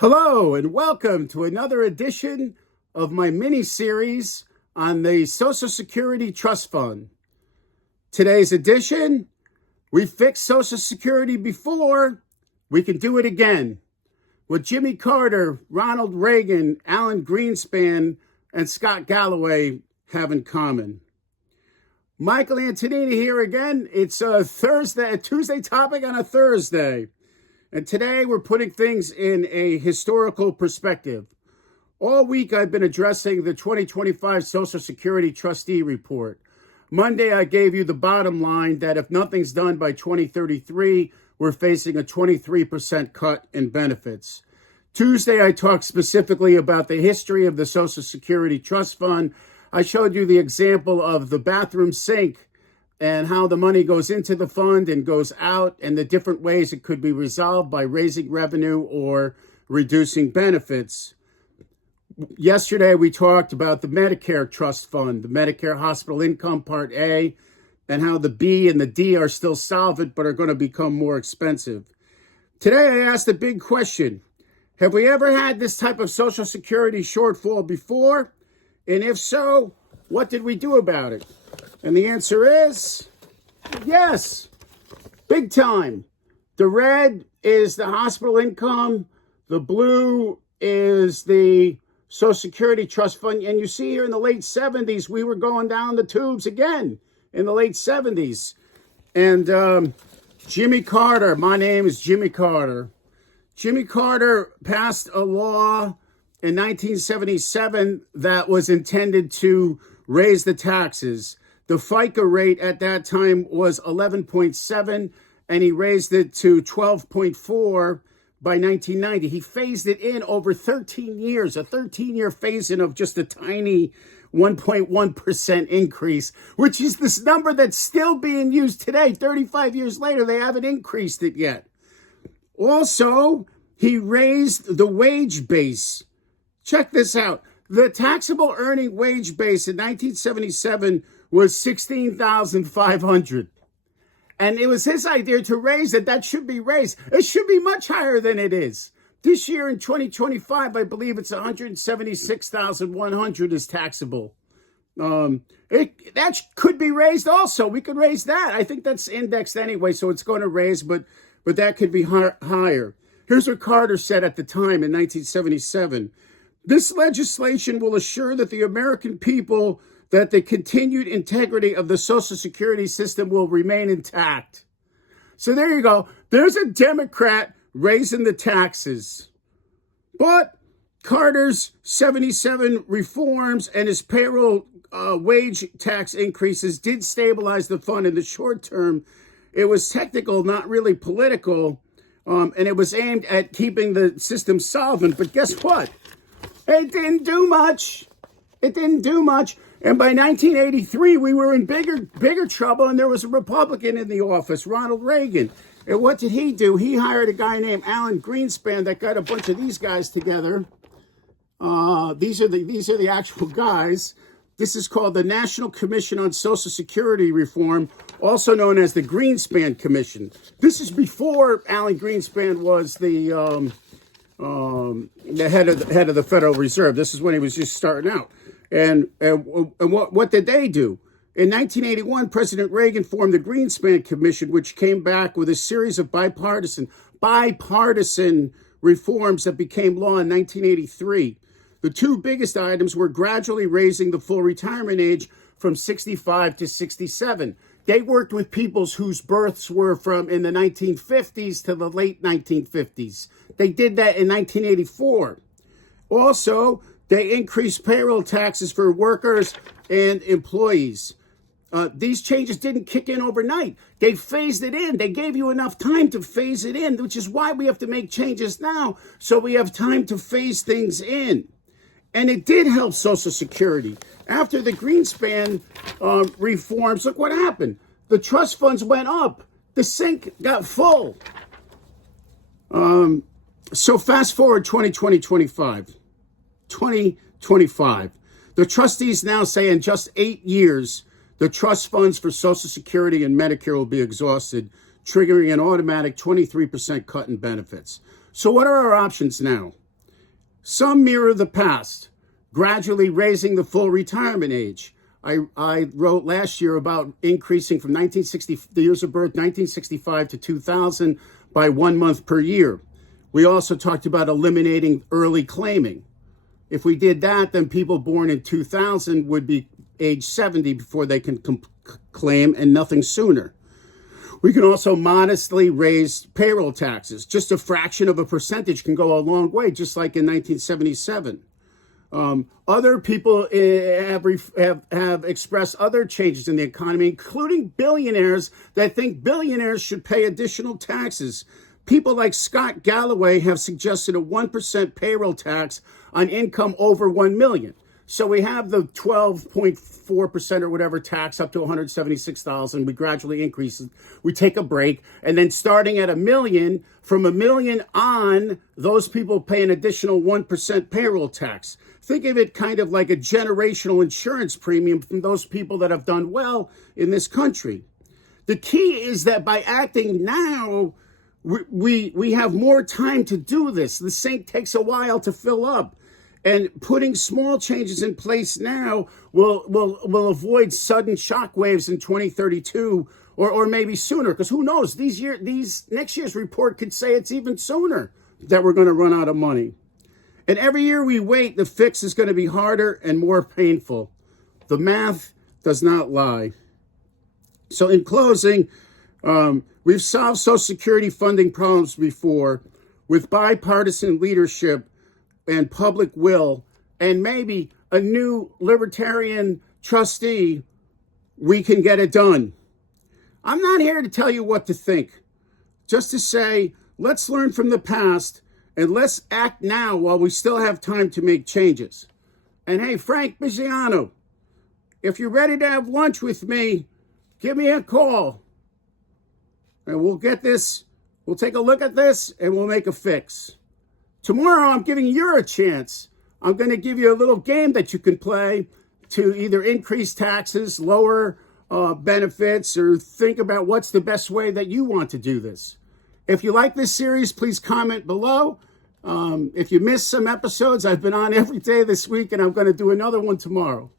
Hello and welcome to another edition of my mini-series on the Social Security Trust Fund. Today's edition, we fixed Social Security before, we can do it again. What Jimmy Carter, Ronald Reagan, Alan Greenspan, and Scott Galloway have in common. Michael Antonini here again. It's a Tuesday topic on a Thursday. And today we're putting things in a historical perspective. All week I've been addressing the 2025 Social Security Trustee Report. Monday I gave you the bottom line that if nothing's done by 2033, we're facing a 23% cut in benefits. Tuesday I talked specifically about the history of the Social Security Trust Fund. I showed you the example of the bathroom sink and how the money goes into the fund and goes out, and the different ways it could be resolved by raising revenue or reducing benefits. Yesterday, we talked about the Medicare Trust Fund, the Medicare Hospital Income Part A, and how the B and the D are still solvent but are going to become more expensive. Today, I asked a big question. Have we ever had this type of Social Security shortfall before? And if so, what did we do about it? And the answer is yes, big time. The red is the hospital income. The blue is the Social Security Trust Fund. And you see here in the late 70s, we were going down the tubes again in the late 70s. And Jimmy Carter, my name is Jimmy Carter. Jimmy Carter passed a law in 1977 that was intended to raise the taxes. The FICA rate at that time was 11.7, and he raised it to 12.4 by 1990. He phased it in over 13 years, a 13-year phase-in of just a tiny 1.1% increase, which is this number that's still being used today. 35 years later, they haven't increased it yet. Also, he raised the wage base. Check this out. The taxable earning wage base in 1977 was $16,500. And it was his idea to raise it. That should be raised. It should be much higher than it is. This year in 2025, I believe it's $176,100 is taxable. That could be raised also. We could raise that. I think that's indexed anyway, so it's going to raise, but that could be higher. Here's what Carter said at the time in 1977. This legislation will assure that the American people that the continued integrity of the Social Security system will remain intact. So there you go. There's a Democrat raising the taxes. But Carter's 77 reforms and his payroll wage tax increases did stabilize the fund in the short term. It was technical, not really political, and it was aimed at keeping the system solvent. But guess what? It didn't do much. It didn't do much. And by 1983, we were in bigger trouble, and there was a Republican in the office, Ronald Reagan. And what did he do? He hired a guy named Alan Greenspan that got a bunch of these guys together. These are the actual guys. This is called the National Commission on Social Security Reform, also known as the Greenspan Commission. This is before Alan Greenspan was the head of the Federal Reserve. This is when he was just starting out. And what did they do? In 1981, President Reagan formed the Greenspan Commission, which came back with a series of bipartisan reforms that became law in 1983. The two biggest items were gradually raising the full retirement age from 65 to 67. They worked with peoples whose births were from in the 1950s to the late 1950s. They did that in 1984. Also, they increased payroll taxes for workers and employees. These changes didn't kick in overnight. They phased it in. They gave you enough time to phase it in, which is why we have to make changes now, so we have time to phase things in. And it did help Social Security. After the Greenspan reforms, look what happened. The trust funds went up. The sink got full. So fast forward 2025. The trustees now say in just 8 years, the trust funds for Social Security and Medicare will be exhausted, triggering an automatic 23% cut in benefits. So what are our options now? Some mirror the past, gradually raising the full retirement age. I wrote last year about increasing from the years of birth, 1965 to 2000, by 1 month per year. We also talked about eliminating early claiming. If we did that, then people born in 2000 would be age 70 before they can claim, and nothing sooner. We can also modestly raise payroll taxes. Just a fraction of a percentage can go a long way, just like in 1977. Other people have expressed other changes in the economy, including billionaires that think billionaires should pay additional taxes. People like Scott Galloway have suggested a 1% payroll tax on income over 1 million. So we have the 12.4% or whatever tax up to 176,000. We gradually increase it. We take a break. And then starting at 1 million, from 1 million on, those people pay an additional 1% payroll tax. Think of it kind of like a generational insurance premium from those people that have done well in this country. The key is that by acting now, we have more time to do this. The sink takes a while to fill up. And putting small changes in place now will avoid sudden shockwaves in 2032 or maybe sooner. Because who knows? Next year's report could say it's even sooner that we're going to run out of money. And every year we wait, the fix is going to be harder and more painful. The math does not lie. So in closing, we've solved Social Security funding problems before with bipartisan leadership and public will, and maybe a new libertarian trustee, we can get it done. I'm not here to tell you what to think, just to say, let's learn from the past and let's act now while we still have time to make changes. And hey, Frank Biziano, if you're ready to have lunch with me, give me a call. And we'll take a look at this and we'll make a fix. Tomorrow, I'm giving you a chance. I'm going to give you a little game that you can play to either increase taxes, lower benefits, or think about what's the best way that you want to do this. If you like this series, please comment below. If you missed some episodes, I've been on every day this week, and I'm going to do another one tomorrow.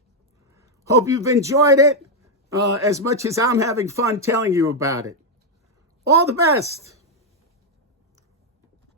Hope you've enjoyed it as much as I'm having fun telling you about it. All the best.